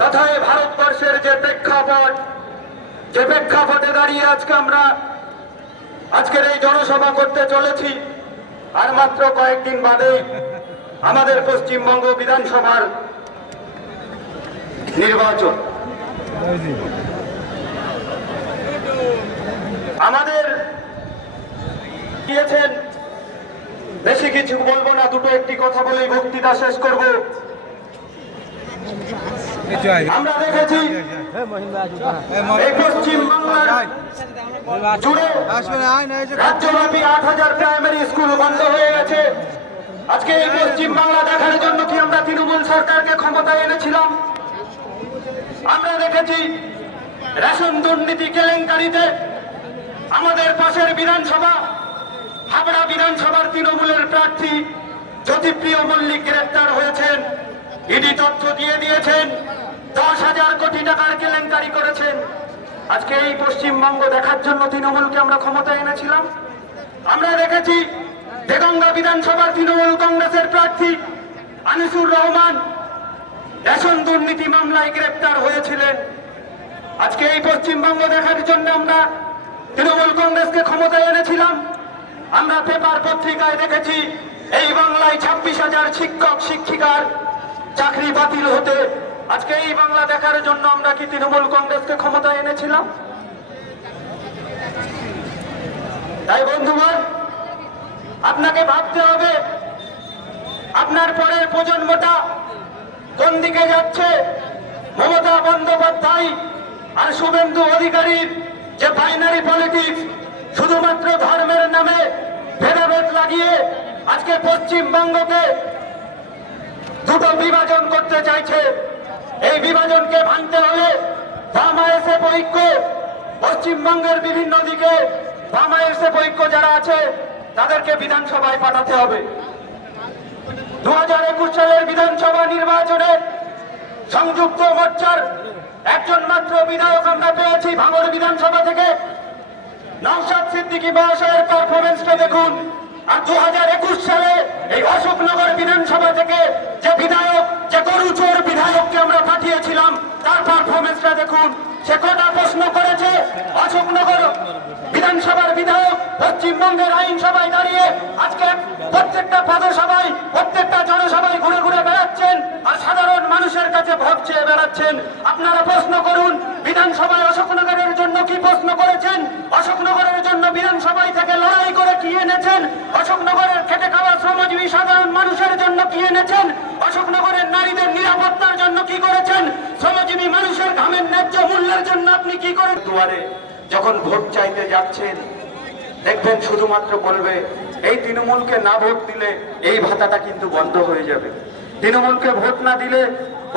তথা এই ভারতবর্ষের যে প্রেক্ষাপটে দাঁড়িয়ে আজকে আমরা আজকের এই জনসভা করতে চলেছি। আর মাত্র কয়েকদিন বাদেই আমাদের পশ্চিমবঙ্গ বিধানসভার নির্বাচন। আমাদের দিয়েছেন, বেশি কিছু বলবো না, দুটো একটি কথা বলেই বক্তৃতা শেষ করব। আমরা দেখেছি এই পশ্চিমবাংলার জুড়ে রাজ্যব্যাপী 8,000 প্রাইমারি স্কুল বন্ধ হয়ে গেছে। আজকে এই পশ্চিমবাংলা দেখার জন্য কি আমরা তৃণমূল সরকারকে ক্ষমতায় এনেছিলাম? আমরা দেখেছি রেশন দুর্নীতি কেলেঙ্কারিতে আমাদের পাশের বিধানসভা হাবড়া বিধানসভার তৃণমূলের প্রার্থী জ্যোতিপ্রিয় মল্লিক গ্রেপ্তার হয়েছেন। ইডি তথ্য দিয়ে দিয়েছেন 10,000 কোটি টাকার কেলেঙ্কারি করেছেন। আজকে এই পশ্চিমবঙ্গ দেখার জন্য তৃণমূলকে আমরা ক্ষমতায় এনেছিলাম। আমরা দেখেছি দেগঙ্গা বিধানসভার তৃণমূল কংগ্রেসের প্রার্থী আনিসুর রহমান রেশন দুর্নীতি মামলায় গ্রেপ্তার হয়েছিলেন। আজকে এই পশ্চিমবঙ্গ দেখার জন্য আমরা তৃণমূল কংগ্রেসকে ক্ষমতায় এনেছিলাম। আমরা পেপার পত্রিকায় দেখেছি এই বাংলায় 26,000 শিক্ষক শিক্ষিকার চাকরি বাতিল হতে। আজকে এই বাংলা দেখার জন্য আমরা কি তৃণমূল কংগ্রেসকে ক্ষমতায় এনেছিলাম? তাই বন্ধুগণ, আপনাকে ভাবতে হবে আপনার পরের প্রজন্মটা কোন দিকে যাচ্ছে। মমতা বন্দ্যোপাধ্যায় আর শুভেন্দু অধিকারীর যে বাইনারি পলিটিক্স, শুধুমাত্র ধর্মের নামে ভেদাভেদ লাগিয়ে আজকে পশ্চিমবঙ্গকে দুটো বিভাজন করতে চাইছে। এই বিভাজনকে ভাঙতে হলে বাম-আইএসএফ ঐক্য, পশ্চিমবঙ্গের বিভিন্ন দিকে বাম-আইএসএফ ঐক্য যারা আছে তাদেরকে বিধানসভায় পাঠাতে হবে। 2021 সালের বিধানসভা নির্বাচনে সংযুক্ত মোর্চার একজন মাত্র বিধায়ক আমরা পেয়েছি ভাঙড় বিধানসভা থেকে। নওশাদ সিদ্দিকী মহাশয়ের পারফরমেন্সটা দেখুন। আর 2021 সালে এই অশোকনগর বিধানসভা থেকে যে বিধায়ক, যে গরুচোর বিধায়ককে আমরা পাঠিয়েছিলাম, তার পারফরমেন্সটা দেখুন। সে কটা প্রশ্ন করেছে। অশোকনগর বিধানসভার বিধায়ক পশ্চিমবঙ্গের আইনসভায় দাঁড়িয়ে আজকে প্রত্যেকটা পথসভায়, প্রত্যেকটা জনসভায় ঘুরে ঘুরে বেড়াচ্ছেন আর সাধারণ মানুষের কাছে ভোট চেয়ে বেড়াচ্ছেন। আপনারা প্রশ্ন করুন, বিধানসভায় অশোকনগরের জন্য কি প্রশ্ন করেছেন? অশোকনগরের জন্য বিধানসভায় থেকে লড়াই করে কি এনেছেন? অশোকনগরের খেটে খাওয়া শ্রমজীবী সাধারণ মানুষের জন্য কি এনেছেন? অশোকনগরের নারীদের নিরাপত্তার জন্য কি করেছেন? শ্রমজীবী মানুষের ঘামের ন্যায্য মূল্যের জন্য আপনি কি করেন? দুয়ারে যখন ভোট চাইতে যাচ্ছেন, দেখবেন শুধুমাত্র বলবে এই তৃণমূলকে না ভোট দিলে এই ভাতাটা কিন্তু বন্ধ হয়ে যাবে, তৃণমূলকে ভোট না দিলে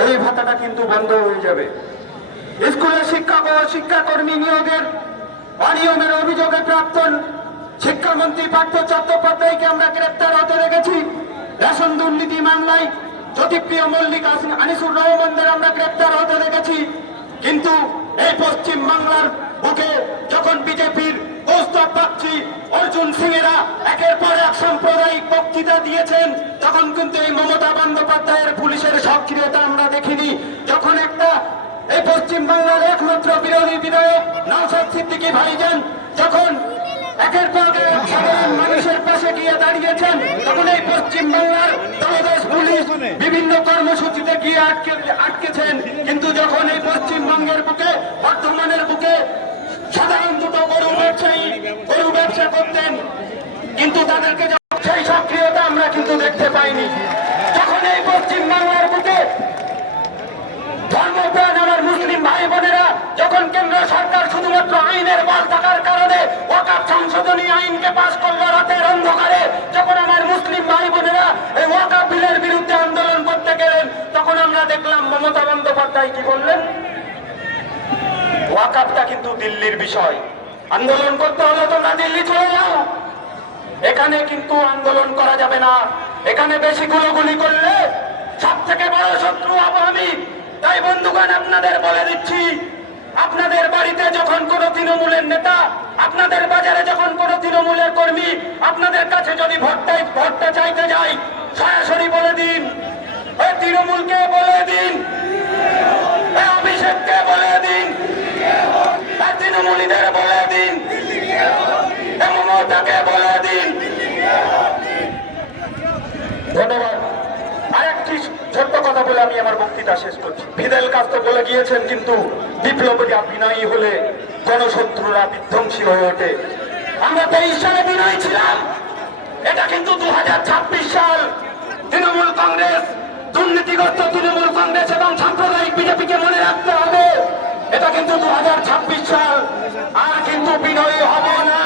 এই ভাতাটা কিন্তু বন্ধ হয়ে যাবে। স্কুলের শিক্ষক ও শিক্ষাকর্মী নিয়োগের অনিয়মের অভিযোগে প্রাক্তন শিক্ষামন্ত্রী পার্থ চট্টোপাধ্যায়কে আমরা গ্রেপ্তার হতে দেখেছি। রেশন দুর্নীতি মামলায় জ্যোতিপ্রিয় মল্লিক, আনিসুর রহমানদের আমরা গ্রেপ্তার হতে দেখেছি। কিন্তু এই পশ্চিম বাংলার বুকে যখন বিজেপির কৌস্তব বাগচি, অর্জুন সিংয়েরা একের পর এক সাম্প্রদায়িক বক্তৃতা দিয়েছেন, তখন কিন্তু এই মমতা বন্দ্যোপাধ্যায়ের পুলিশের সক্রিয়তা আমরা দেখিনি। যখন একটা এই পশ্চিম বাংলার একমাত্র বিরোধী বিধায়ক নওশাদ সিদ্দিকী ভাইজান যখন একের পর এক সাধারণ মানুষের পাশে গিয়ে দাঁড়িয়েছেন, তখন এই পশ্চিম বাংলার তলদেশ পুলিশ বিভিন্ন কর্মসূচিতে গিয়ে আটকেছেন। কিন্তু যখন এই পশ্চিমবঙ্গের বুকে, বর্ধমানের বুকে সাধারণ দুটো গরু ব্যবসা করতেন, কিন্তু তাদেরকে সেই সক্রিয়তা আমরা কিন্তু দেখতে পাইনি। যখন এই পশ্চিম বাংলার বুকে ধর্মপ্রাণ আমার মুসলিম ভাই বোনেরা, যখন কেন্দ্র সরকার শুধুমাত্র আইনের বল থাকার কারণে ওয়াকফ সংশোধনী আইনকে পাশ করল রাতের অন্ধকারে, যখন আমার মুসলিম ভাই বোনেরা এই ওয়াকফ বিলের বিরুদ্ধে আন্দোলন করতে গেলেন, তখন আমরা দেখলাম মমতা বন্দ্যোপাধ্যায় কি বললেন, ওয়াকফটা কিন্তু দিল্লির বিষয়, আন্দোলন করতে হলে তোমরা দিল্লি চলে যাও, এখানে কিন্তু আন্দোলন করা যাবে না, এখানে বেশি গুলি করলে সব থেকে বড় শত্রু হবো আমি। তাই বন্ধুগণ, আপনাদের বলে দিচ্ছি, আপনাদের বাড়িতে যখন কোন তৃণমূলের নেতা, আপনাদের বাজারে যখন কোন তৃণমূলের কর্মী আপনাদের কাছে যদি ভোটটা চাইতে যায়, সরাসরি বলে দিন, ওই তৃণমূলকে বলে দিন বক্তৃতা শেষ করছি। ফিদেল কাস্ত্রো বলে গিয়েছেন, কিন্তু বিপ্লবীরা বিনয়ী হলে গণশত্রুরা বিধ্বংসী হয়ে ওঠে। আমরা 23 সালে বিনয়ী ছিলাম, এটা কিন্তু 2026 সাল। তৃণমূল কংগ্রেস, দুর্নীতিগ্রস্ত তৃণমূল কংগ্রেস এবং সাম্প্রদায়িক বিজেপিকে মনে রাখতে হবে, এটা কিন্তু 2026 সাল। আর কিন্তু বিনয়ী হব না।